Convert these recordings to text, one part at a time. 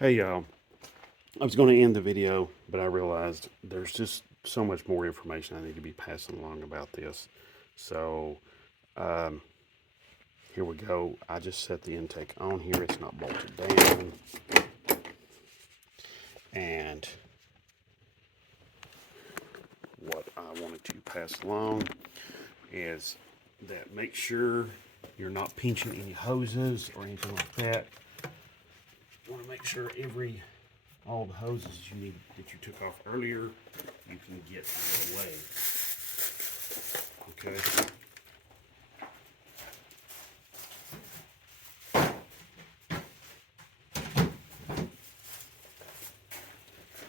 Hey y'all, I was going to end the video, but I realized there's just so much more information I need to be passing along about this. So um, here we go. I just set the intake on here. It's not bolted down. And what I wanted to pass along is that make sure you're not pinching any hoses or anything like that. You want to make sure all the hoses you need that you took off earlier, you can get out of the way. Okay.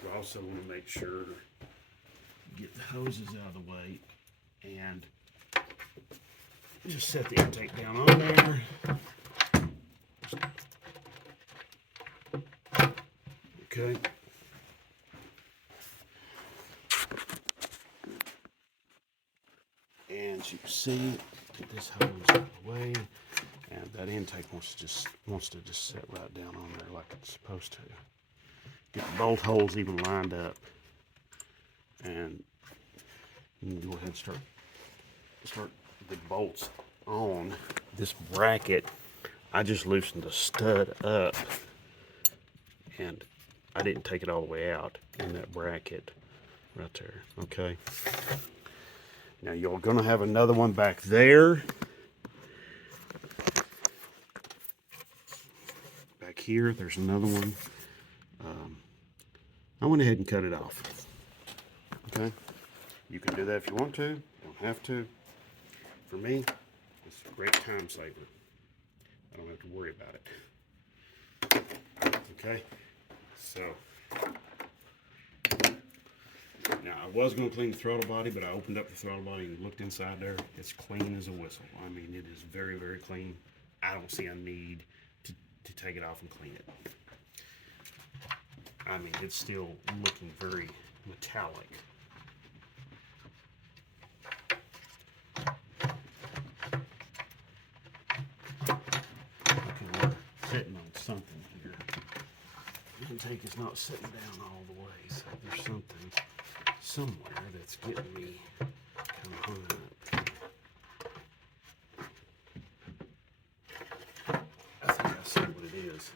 You also want to make sure you get the hoses out of the way and just set the intake down on there. Okay. And as you can see, take this hose out of the way, and that intake wants to just set right down on there like it's supposed to. Get the bolt holes even lined up, and you can go ahead and start the bolts on this bracket. I just loosened the stud up, and I didn't take it all the way out in that bracket right there. Okay. Now you're gonna have another one back there. Back here, there's another one. I went ahead and cut it off. Okay. You can do that if you want to. You don't have to. For me, it's a great time saver. I don't have to worry about it. Okay. So now I was going to clean the throttle body, but I opened up the throttle body and looked inside there. It's clean as a whistle. I mean, it is very, very clean. I don't see a need to take it off and clean it. I mean, it's still looking very metallic. Okay, we're sitting on something here. The intake is not sitting down all the way, so there's something somewhere that's getting me kind of hung up. I think I see what it is.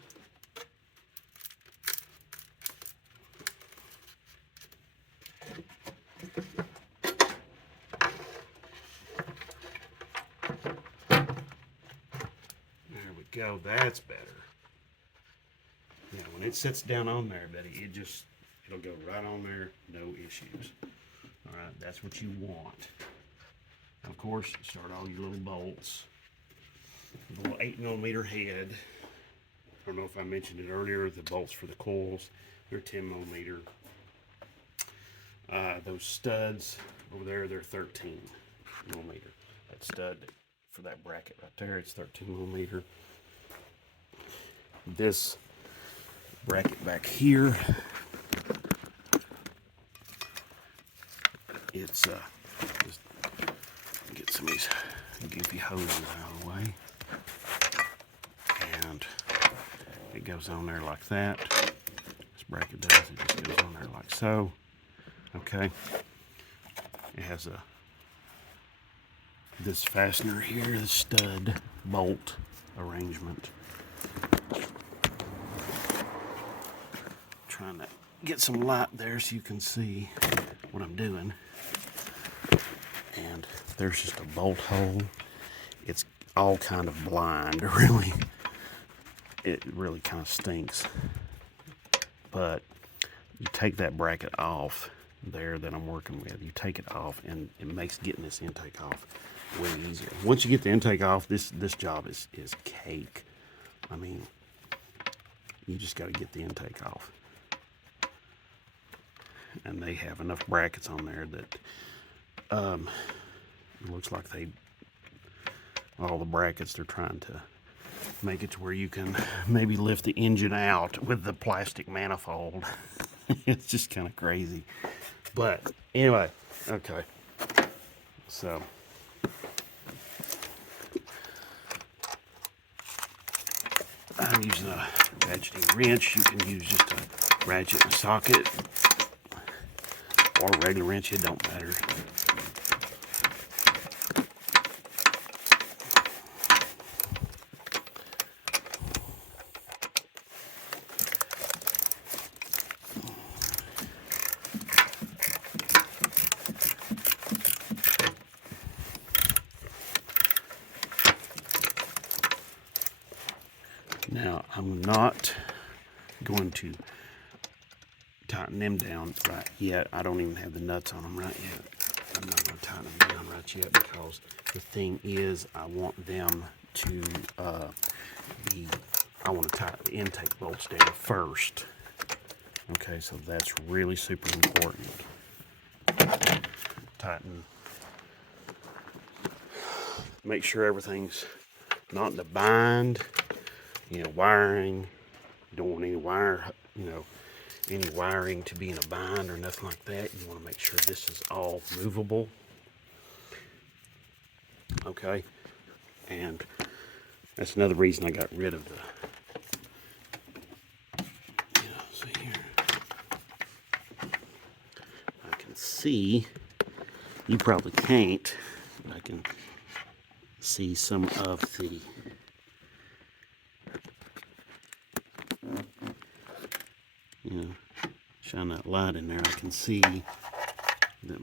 There we go, that's better. Yeah, when it sits down on there, Betty, it'll go right on there, no issues. All right, that's what you want. Of course, start all your little bolts. The little 8mm head. I don't know if I mentioned it earlier, the bolts for the coils, they're 10mm. Those studs over there, they're 13mm. That stud for that bracket right there, it's 13mm. This bracket back here, it's just get some of these goofy hoses out of the way, and it goes on there like that. This bracket does, it just goes on there like so. Okay, it has this fastener here, the stud bolt arrangement. Trying to get some light there so you can see what I'm doing. And there's just a bolt hole. It's all kind of blind, really. It really kind of stinks. But you take that bracket off there that I'm working with. You take it off, and it makes getting this intake off way easier. Once you get the intake off, this job is cake. I mean, you just got to get the intake off. And they have enough brackets on there that it looks like all the brackets, they're trying to make it to where you can maybe lift the engine out with the plastic manifold. It's just kind of crazy. But anyway, okay. So I'm using a ratcheting wrench. You can use just a ratchet and socket or a regular wrench, it don't matter. Now, I'm not going to tighten them down right yet. I don't even have the nuts on them right yet. I'm not going to tighten them down right yet because the thing is, I want them to I want to tighten the intake bolts down first. Okay, so that's really super important. Tighten. Make sure everything's not in the bind. You know, wiring. Don't want any wire, any wiring to be in a bind or nothing like that. You want to make sure this is all movable. Okay, and that's another reason I got rid of the, see here. I can see, you probably can't, but I can see some of the shine that light in there. I can see that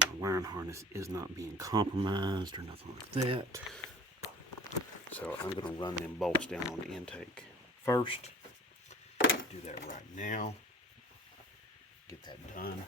my wiring harness is not being compromised or nothing like that. So I'm going to run them bolts down on the intake first. Do that right now. Get that done.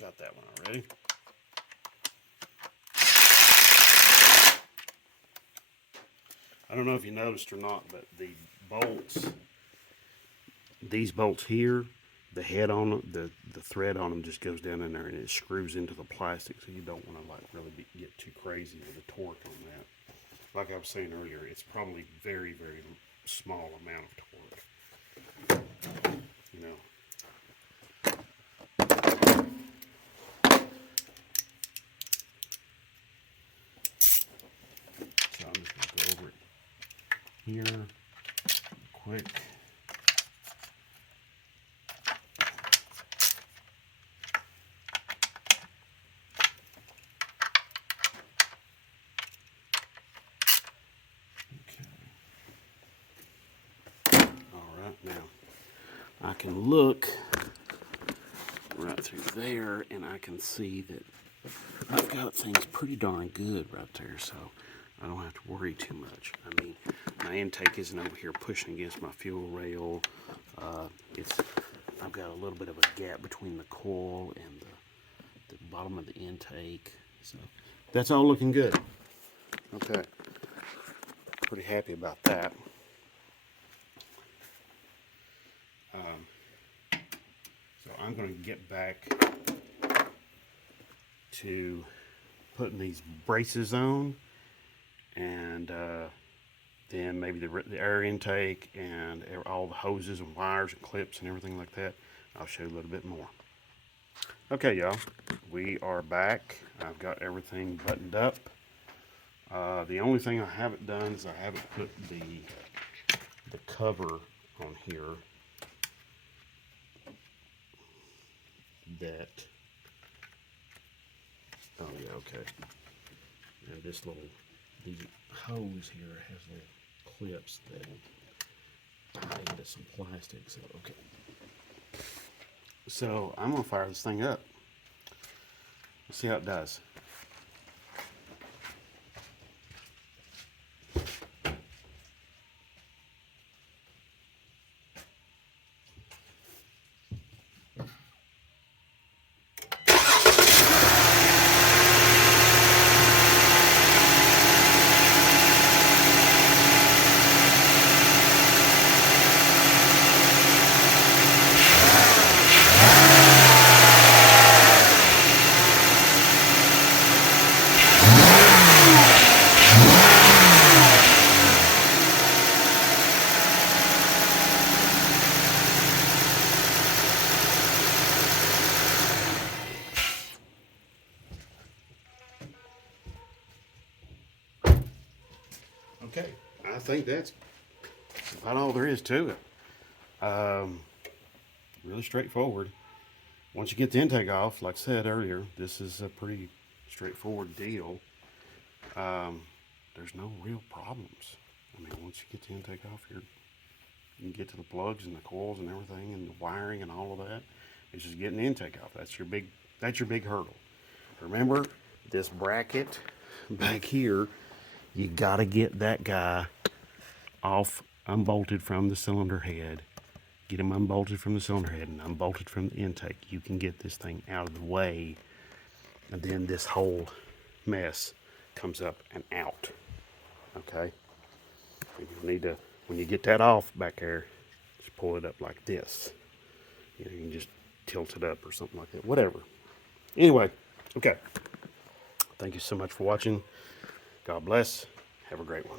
Got that one already. I don't know if you noticed or not, but the bolts, these bolts here, the head on them, the thread on them just goes down in there and it screws into the plastic, so you don't want to like really get too crazy with the torque on that. Like I was saying earlier, it's probably very, very small amount of torque. You know. So I'm just going to go over it here quick. Okay. All right, now I can look right through there and I can see that I've got things pretty darn good right there, so I don't have to worry too much. I mean, my intake isn't over here pushing against my fuel rail. I've got a little bit of a gap between the coil and the bottom of the intake, so that's all looking good. Okay, pretty happy about that. So I'm going to get back to putting these braces on, and then maybe the air intake and all the hoses and wires and clips and everything like that. I'll show you a little bit more. Okay, y'all, we are back. I've got everything buttoned up. The only thing I haven't done is I haven't put the cover on here that, oh yeah, okay. And these hose here has little clips that tie into some plastic, so okay. So I'm gonna fire this thing up. Let's see how it does. Okay, I think that's about all there is to it. Really straightforward. Once you get the intake off, like I said earlier, this is a pretty straightforward deal. There's no real problems. I mean, once you get the intake off, you can get to the plugs and the coils and everything and the wiring and all of that. It's just getting the intake off. That's your big hurdle. Remember, this bracket back here, you gotta get that guy off, unbolted from the cylinder head. Get him unbolted from the cylinder head and unbolted from the intake. You can get this thing out of the way, and then this whole mess comes up and out. Okay? And you'll need to, when you get that off back there, just pull it up like this. You can just tilt it up or something like that. Whatever. Anyway, okay. Thank you so much for watching. God bless. Have a great one.